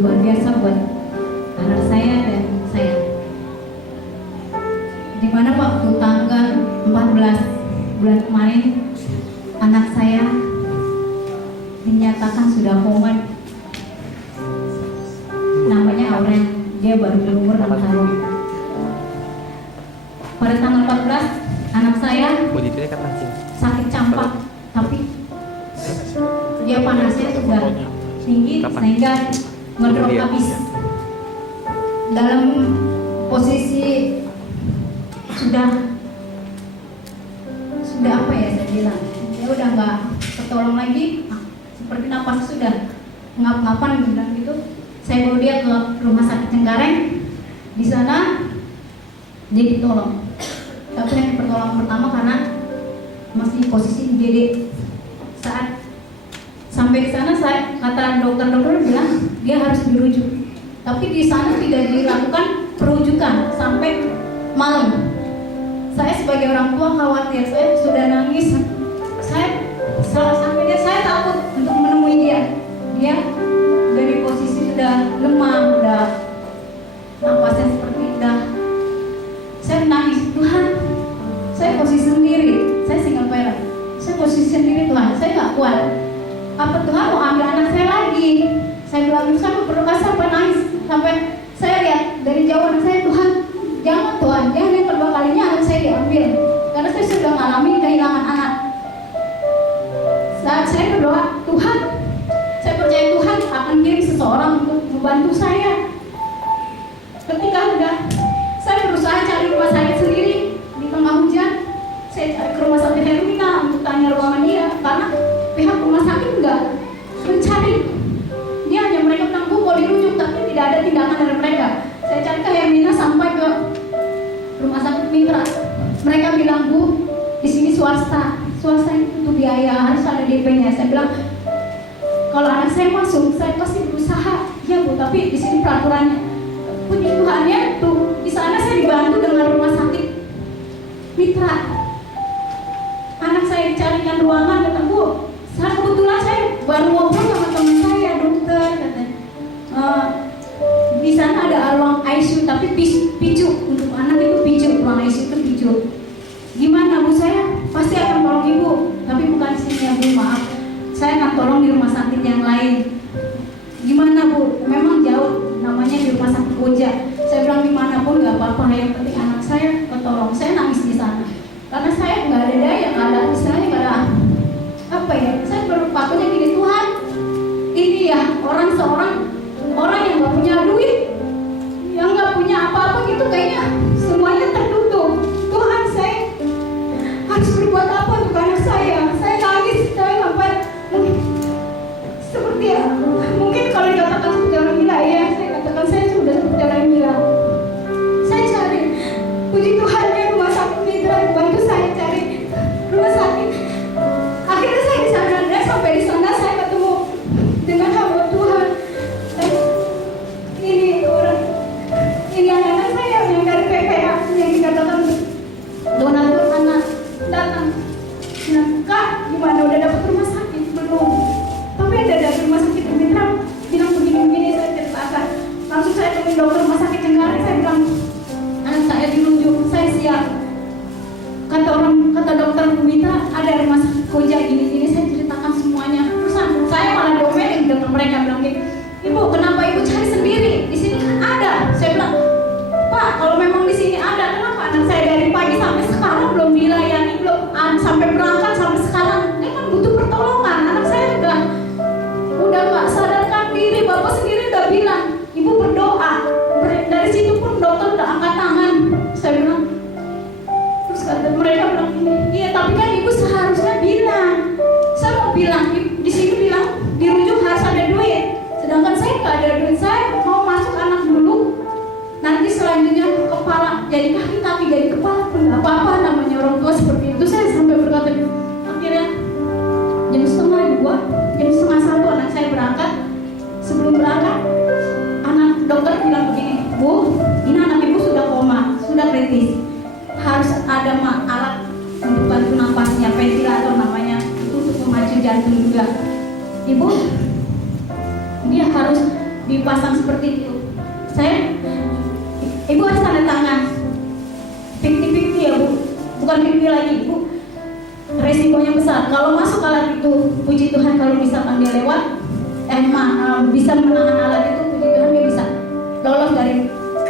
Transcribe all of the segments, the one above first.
luar biasa buat anak saya dan saya. Dimana waktu tanggal 14 bulan kemarin anak saya dinyatakan sudah koma. Namanya Aurel, dia baru berumur 6 tahun. Pada tanggal 14 anak saya sakit campak, tapi dia panasnya sudah tinggi sehingga ngedrop habis. Dalam posisi sudah apa ya saya bilang, dia udah nggak ketolong lagi, seperti napasnya sudah ngap-ngapan bilang gitu. Saya bawa dia ke rumah sakit Cengkareng, di sana dia ditolong. Tapi yang pertolongan pertama karena masih posisi IGD. Saat sampai di sana saya kata dokter bilang dia harus dirujuk. Tapi di sana tidak dilakukan perujukan sampai malam. Saya sebagai orang tua khawatir, saya sudah nangis. Sampai dia saya takut untuk menemui dia. Dia dari posisi sudah lemah, udah napasnya seperti udah. Saya nangis, Tuhan, saya posisi sendiri, saya single parent. Saya posisi sendiri Tuhan, saya nggak kuat. Apa Tuhan mau ambil anak saya lagi? Saya bilang, saya berdoa sampai nangis, sampai saya lihat dari jauh anak saya, Tuhan, jangan Tuhan, jangan yang kedua kalinya anak saya diambil, karena saya sudah mengalami kehilangan anak. Saat saya berdoa, Tuhan, saya percaya Tuhan akan kirim seseorang untuk membantu saya. Ketika udah, saya berusaha cari rumah sakit sendiri di tengah hujan. Saya cari ke rumah sakit Hermina untuk tanya ruangan dia, karena pihak rumah sakit enggak mencari. Dia hanya mereka bilang, Bu, mau dirujuk, tapi tidak ada tindakan dari mereka. Saya cari ke Hermina sampai ke rumah sakit Mitra. Mereka bilang, Bu, di sini swasta itu untuk biaya, harus ada DP-nya. Saya bilang, kalau anak saya masuk, saya pasti berusaha. Ya Bu, tapi di sini peraturannya. Puji Tuhannya tuh di sana saya dibantu dengan rumah sakit Mitra. Anak saya dicarikan ruangan, kata Bu, kebetulan saya baru ngobrol sama teman saya dokter, katanya. Di sana ada ruang ICU tapi picu untuk anak itu picu, ruang ICU itu picu. Gimana Bu, saya pasti akan tolong Ibu, tapi bukan di sini ya Bu, maaf. Saya akan tolong di rumah sakit yang lain. Gimana Bu? Memang jauh, namanya di rumah sakit Koja. Saya bilang dimanapun nggak apa-apa, yang penting anak saya ketolong. Saya nangis di sana karena saya nggak ada daya, nggak ada istilahnya, nggak ada apa ya. Saya berpatunya gini, Tuhan, ini ya seorang yang nggak punya duit, yang nggak punya apa-apa gitu, kayaknya semuanya tertutup. Tuhan, saya harus berbuat apa untuk anak saya? Saya nangis, saya sampai seperti ya, mungkin kalau dikatakan seperti orang gila ya, saya katakan saya sudah seperti orang gila. Saya cari, puji Tuhan ya, rumah sakit Mitra bantu saya cari rumah sakit. Akhirnya saya di sana, dan sampai di sana saya ketemu dengan hamba Tuhan. Dan ini anak saya yang dari PPA yang dikatakan donatur anak datang. Nah, Kak, gimana udah dapat rumah sakit belum? Tapi ada dari rumah sakit Mitra bilang begini-begini, saya ceritakan. Langsung saya temuin dokter rumah sakit Cengkareng, saya bilang anak saya dirujuk, saya siap. Kata dokter Mitra ada rumah sakit Koja gini-gini, saya ceritakan semuanya. Terus saya malah domelin dengan mereka, bilang gitu, Ibu, kenapa Ibu cari sendiri? Di sini kan ada. Saya bilang, Pak, kalau memang di sini ada, kenapa anak saya dari pagi sampai sekarang belum dilayani, belum sampai berangkat sampai sekarang? Dia kan butuh pertolongan. Anak saya udah nggak sadarkan diri. Bapak sendiri udah bilang, Ibu berdoa. Dari situ pun dokter udah angkat tangan. Saya bilang, terus kata mereka bilang, iya tapi kan Ibu seharusnya bilang. Saya mau bilang, di sini bilang dirujuk harus ada duit. Sedangkan saya nggak ada duit. Saya mau masuk anak dulu, nanti selanjutnya kepala jadi kaki jadi kepala pun nggak apa-apa, namanya orang tua seperti itu. Saya sampai berkata, akhirnya jam 1:30 anak saya berangkat. Sebelum berangkat, anak dokter bilang begini, Bu, ini anak Ibu sudah koma, sudah kritis, harus ada alat untuk bantu napasnya, ventilator namanya, itu untuk memacu jantung juga. Ibu, dia harus dipasang seperti itu. Ibu harus tanda tangan 50-50 ya Bu, bukan 50 lagi Bu. Resikonya besar. Kalau masuk alat itu, puji Tuhan kalau misalkan dia lewat, bisa menahan alat itu, puji Tuhan dia bisa lolos dari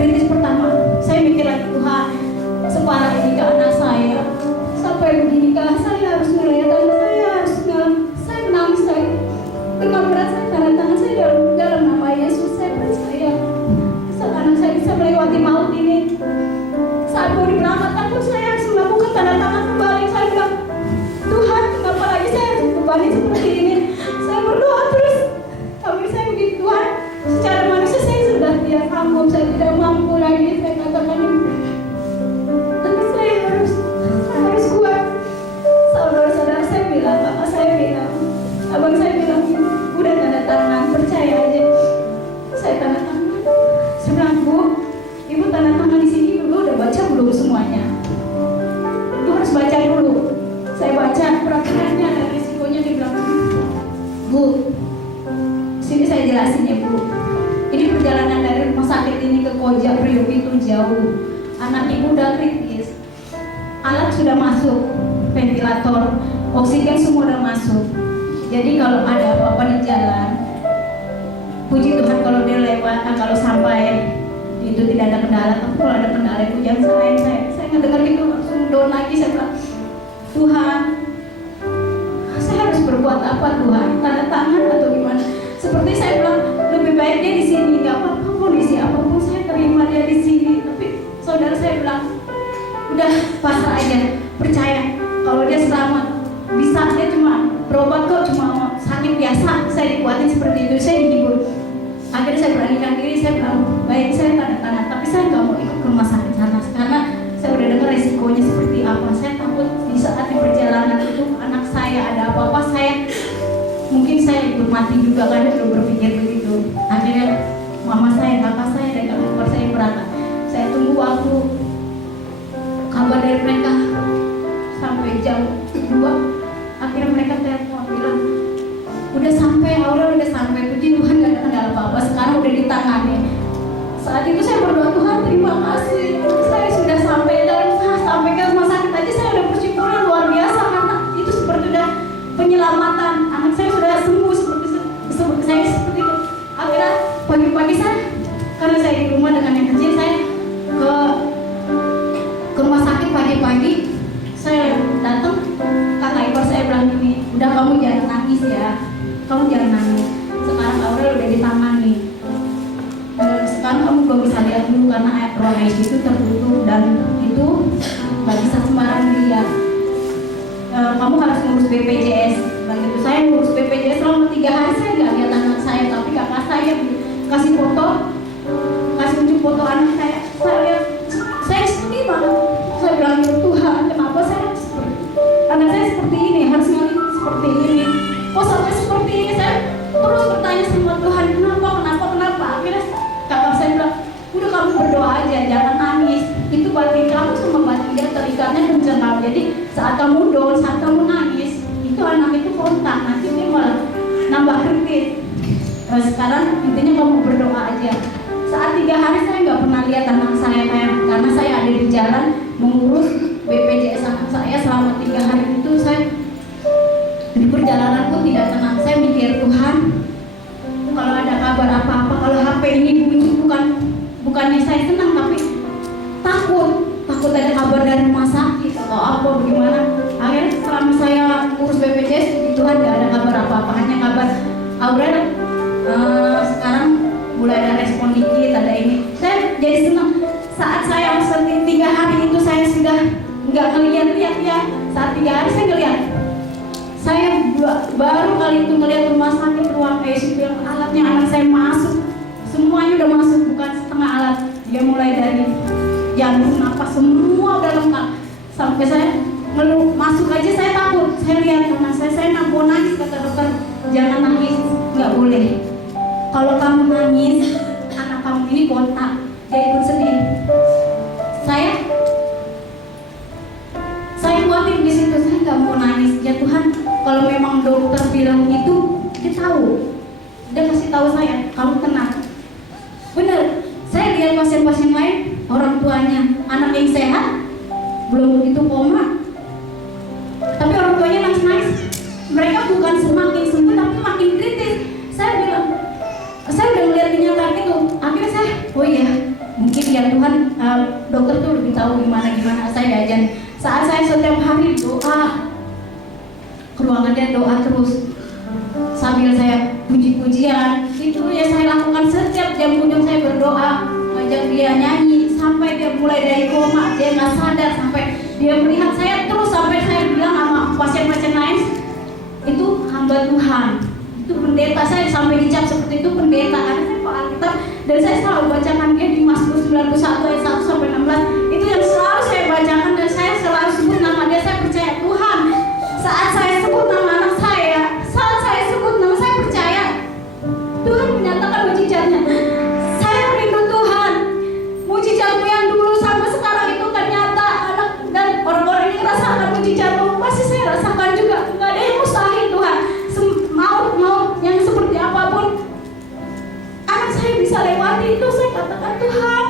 kritis pertama. Saya mikir lagi, Tuhan, separah ini ke anak saya, sampai beginikah saya harus ngeliat anak saya, saya menangis, saya demam berat, saya tanda tangan saya dalam nama Yesus, saya percaya saat anak saya bisa melewati maut ini. Saat mau diberangkatkan pun saya harus melakukan tanda tangan kembali. Saya bilang, Tuhan, kenapa lagi saya harus berbani seperti ini? Saya berdoa terus, tapi saya begitu, Tuhan, secara manusia saya sudah tidak sanggup, saya tidak mampu lagi. Saya katakan, tapi saya harus kuat. Saudara-saudara saya bilang, bapak saya bilang, abang saya bilang, udah tanda tangan, percaya aja. Saya tanda tangan. Saya bilang, Bu, Ibu tanda tangan di sini dulu, udah baca belum semuanya? Ibu harus baca dulu. Saya baca peraturannya dan risikonya, dia bilang, Bu, sini saya jelasin ya Bu. Ini perjalanan dari rumah sakit ini ke Koja Priok itu jauh. Anak ibu udah kritis. Alat sudah masuk, ventilator, oksigen semua udah masuk. Jadi kalau ada apa-apa di jalan, puji Tuhan kalau dia lewat, kalau sampai itu tidak ada kendala. Tapi kalau ada kendala itu jangan salahin saya ngedengar itu langsung down lagi. Saya bilang, Tuhan, saya harus berbuat apa Tuhan? Tanda tangan atau gimana? Seperti saya bilang, lebih baik dia di sini, nggak apa-apa kondisi apapun saya terima dia di sini. Tapi saudara saya bilang, udah pasrah aja, percaya kalau dia selamat, bisa dia cuma berobat kok, cuma sakit biasa. Saya dikuatin seperti itu, saya dihibur. Akhirnya saya beranikan diri, saya bilang, baik saya tanda tangan, tapi saya nggak mau ikut ke rumah sakit sana karena saya udah dengar resikonya seperti apa. Saya takut di saat di perjalanan itu anak saya ada apa-apa, mungkin saya ikut mati juga kan. Udah berpikir begitu. Akhirnya mama saya, kakak saya, dan kakak saya berangkat. Saya tunggu waktu kabar dari mereka sampai jam 2. Akhirnya mereka telepon bilang, udah sampai, Aurel udah sampai, puji Tuhan gak ada kendala apa-apa, sekarang udah ditangani. Saat itu saya berdoa, Tuhan terima kasih, saya sudah sampai, dan sampai ke rumah sakit aja saya udah bersyukur luar biasa karena itu seperti udah penyelamatan. Anak saya sudah sembuh seperti saya seperti itu. Akhirnya pagi-pagi saya, karena saya di rumah dengan yang kecil, saya ke rumah sakit pagi-pagi. Saya datang, kakak ipar saya bilang gini, udah kamu jangan nangis ya, kamu jangan nangis. Sekarang Aurel udah ditangani. Sekarang kamu belum bisa lihat dulu karena ruang ICU itu tertutup dan itu nggak bisa sembarang dilihat. Kamu harus ngurus BPJS. Begitu saya ngurus BPJS selama 3 hari saya nggak lihat anak saya, tapi kakak saya kasih foto, kasih unjuk foto anak saya lihat, saya sedih banget. Saya bilang, Tuhan, kenapa saya anak saya seperti ini, harus ngeliat seperti ini, kok sampai seperti ini? Saya terus bertanya sama Tuhan, kenapa? Akhirnya kakak saya bilang, udah kamu berdoa aja, jangan nangis. Itu batin kamu sama batin dia terikatnya kencang. Jadi saat kamu down, saat kamu nangis, itu anak itu kontak, nanti dia malah nambah kritis. Sekarang intinya kamu berdoa aja. Saat 3 hari saya nggak pernah lihat anak saya karena saya ada di jalan mengurus BPJS anak saya selama 3 hari itu. Saya di perjalanan pun tidak tenang. Saya mikir, Tuhan, kalau ada kabar apa-apa, kalau HP ini bunyi, bukannya saya senang, tapi takut ada kabar dari rumah sakit atau apa bagaimana. Akhirnya selama saya urus BPJS, Tuhan nggak ada kabar apa-apa, hanya kabar Aurel sekarang mulai ada respon dikit, ada ini. Saya jadi senang. Saat saya 3 hari itu saya sudah nggak ngeliat ya. Saat 3 hari saya ngeliat. Saya baru kali itu ngeliat rumah sakit ruang ICU yang alatnya anak saya masuk, semuanya udah masuk, bukan setengah alat. Dia mulai dari jantung, napas, semua udah lengkap. Sampai saya masuk aja saya takut. Saya lihat anak saya mau nangis, kata dokter, jangan nangis, nggak boleh. Kalau kamu nangis, anak kamu ini kontak, dia ikut sedih. Saya kuatin di situ, saya nggak mau nangis. Ya Tuhan, kalau memang dokter bilang itu, dia tahu, dia kasih tahu saya, kamu tenang. belum begitu koma, tapi orang tuanya nangis-nangis. Mereka bukan semakin sembuh tapi makin kritis. Saya bilang, saya udah ngeliat kenyataan itu. Akhirnya saya, oh iya, mungkin ya Tuhan, dokter tuh lebih tahu gimana. Saya diajarin. Saat saya setiap hari doa, ke ruangannya doa terus, sambil saya puji-pujian. Itu ya saya lakukan setiap jam kunjung. Saya berdoa, ngajak dia nyanyi sampai dia mulai dari koma, dia nggak sadar, sampai dia melihat saya terus, sampai saya bilang sama pasien-pasien lain, itu hamba Tuhan, itu pendeta. Saya sampai dicap seperti itu pendeta karena saya Pak Alkitab, dan saya selalu bacakan dia di Mazmur 91 ayat 1 sampai 16. Itu yang selalu saya bacakan, dan saya selalu sebut nama dia. Saya percaya Tuhan, saat saya sebut nama anak saya, saat saya sebut nama, saya percaya Tuhan menyatakan mujizatnya. Saya rindu Tuhan, mujizatmu yang dulu sampai sekarang itu ternyata anak dan orang-orang yang rasakan mujizatmu pasti saya rasakan juga. Nggak ada yang mustahil Tuhan. Mau yang seperti apapun anak saya bisa lewati itu, saya katakan Tuhan,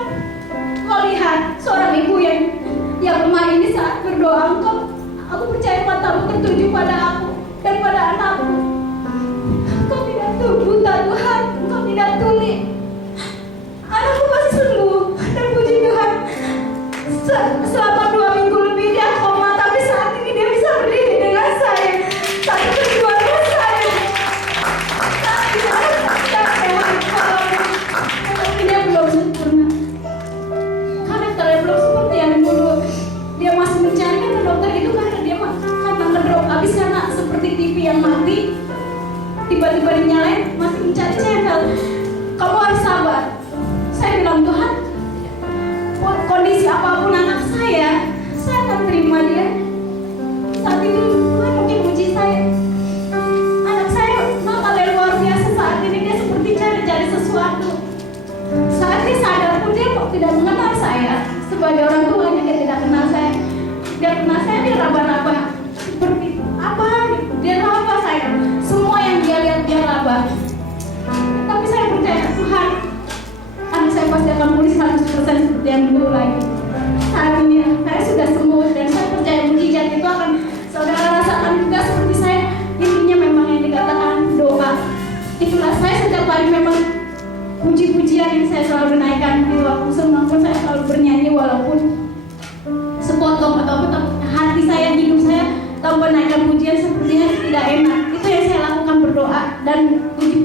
kau lihat seorang ibu yang lemah ini saat berdoa, aku percaya matamu tertuju pada aku dan pada anakku. Kau tidak buta Tuhan, kau tidak tuli. Anakku pasti sembuh, dan puji Tuhan, selama 2 minggu lebih dia koma, tapi saat ini dia bisa berdiri dengan saya. Satu keduanya saya. Tapi dia belum sempurna. Karakternya belum seperti yang dulu. Dia masih mencari ke dokter itu karena dia karena ngedrop habis, karena seperti TV yang mati, tiba-tiba dinyalain, masih mencari channel. Kamu harus sabar. Saya bilang, Tuhan, kondisi apapun anak saya akan terima dia. Saat itu Tuhan mungkin uji saya. Anak saya nakal yang luar biasa. Saat ini dia seperti cari-cari sesuatu. Saat dia sadar pun dia kok tidak mengenal saya. Sebagai orang tuanya dia tidak kenal saya. Dia kenal saya, dia raba-raba. Seperti apa? Dia raba saya. Semua yang dia lihat dia raba. Tapi saya percaya Tuhan, anak saya pasti akan pulih 100% seperti yang dulu lagi. Saat ini saya sudah sembuh, dan saya percaya mujizat itu akan saudara rasakan juga seperti saya. Intinya memang yang dikatakan doa. Itulah saya setiap hari memang puji-pujian yang saya selalu naikkan di waktu senang pun saya selalu bernyanyi, walaupun sepotong atau hati saya, hidup saya tanpa naikkan pujian sepertinya tidak enak. Itu yang saya lakukan, berdoa dan puji